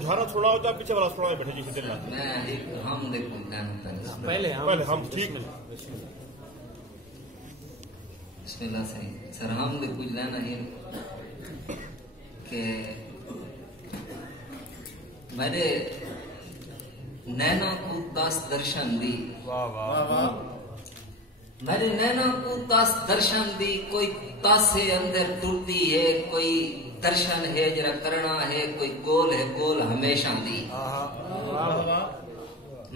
समझाना सुनाओ या पीछे वाला सुनाओ बैठे जी फिर मैं हम देखो पहले हम ठीक बिस्मिल्लाह सही सर हम दे कुछ लेना है कि मेरे नैना को दास दर्शन दी वाह वाह वाह मेरे नैना को तास दर्शन दी कोई तासे अंदर टूटती है कोई दर्शन है जरा करना है कोई गोल हमेशा दी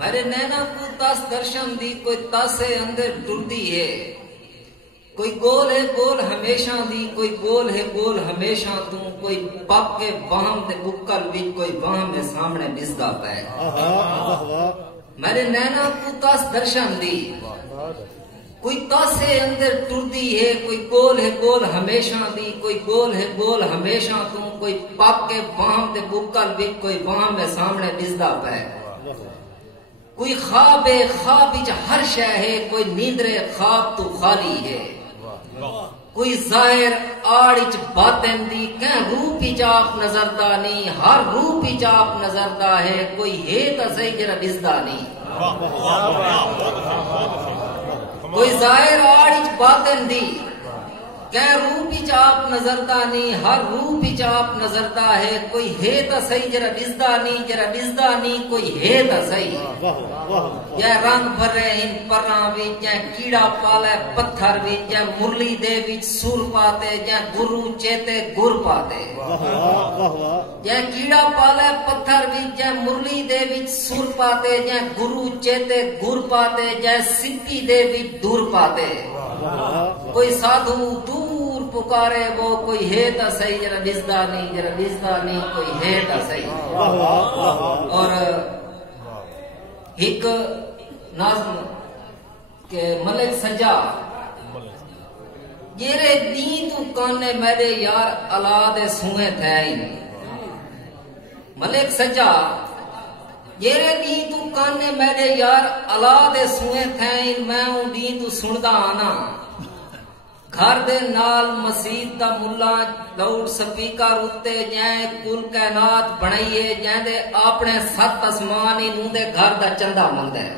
मेरे नैना को तास दर्शन दी कोई तासे अंदर टूटती है कोई गोल हमेशा दी कोई गोल हमेशा तू कोई पाके बाहम ते बुक्कल भी कोई बाहम में सामने बिस्दा पे मेरे नैना को तास दर्शन दी कोई तासे अंदर टूटती है कोई गोल हमेशा दी कोई गोल हमेशा तू कोई पाके बाहम ते बुक्कल भी कोई बाहम में सामने बिस्दा पे कोई ख्वाब विच हर शय है कोई नींदरे ख्वाब तू खाली है कोई जाहिर आड़ बातें दी कह रूप ही आप नजरदा नहीं हर रूप ही आप नजरदा है कोई है तो सही जरा बिस्दा नहीं कोई जाहिर आड़ बातें दी कह रूप ही आप नजरदा नहीं हर रूप ही आप नजरदा है कोई है तो सही जरा बिस्दा नहीं कोई है तो सही या रंग भरे इन परा विच या कीड़ा पाले पत्थर विच या मुरली दे विच सुर पाते या गुरु चेते गुर पाते या कीड़ा पाले पत्थर विच या मुरली दे विच सुर पाते या गुरु चेते गुर पाते या सिक्की दे विच दूर पाते कोई साधु दूर पुकारे वो कोई है तो सही जरा बिस्दा नहीं कोई है तो सही और एक नाज़्म के मलिक सजा येरे दी तू काने मेरे यार अलादे सुए थे मलिक सजा येरे दी तू काने मेरे यार अलादे सुए थे मैं दी तू सुनदा आना घर दे नाल मसीद दा मुल्ला लाउड स्पीकर उत्ते जै कुल कायनात बनाइए जैंदे अपने 7 आसमान ही नूं दे घर दा चंदा मंगदा है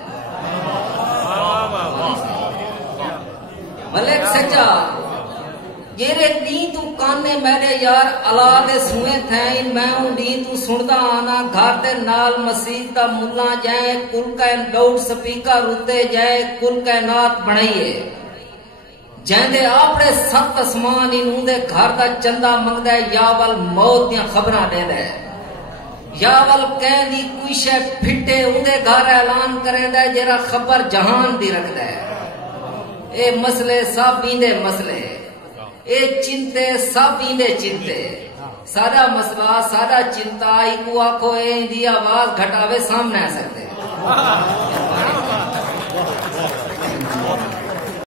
मलिक सच्चा येरे दी तू काने मेरे यार अला दे सुए थे मैं दी तू सुनदा आना घर दे नाल मसीद दा मुल्ला जै कुल लाउड स्पीकर उत्ते जै कुल कायनात बनाइए जैंदे आपने 7 आसमान इनूं दे घर दा चंदा मंगदा है या वल मौत दियां खबरां देंदा है या वल कहंदी कोई शै फिटे उंदे घर ऐलान करेंदा है जेरा खबर जहान दी रखदा है ए मसले सब इंदे मसले ए चिंते सब इंदे चिंते सारा मसला सारा चिंता इको आखो ए इंदी आवाज घटावे सामने आ सकते